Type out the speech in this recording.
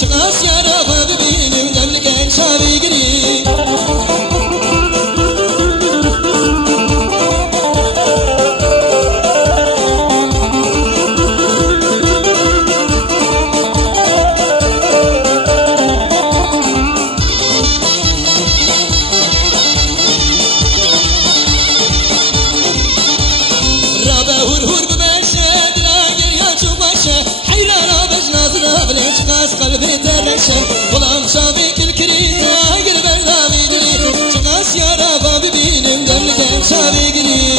çıkas yara benim demliken şavi giri. قلبي ترشا ظلام شافي كل كريم غير بردامي دري شقاس يا رافا ببينم دمك شافي قريب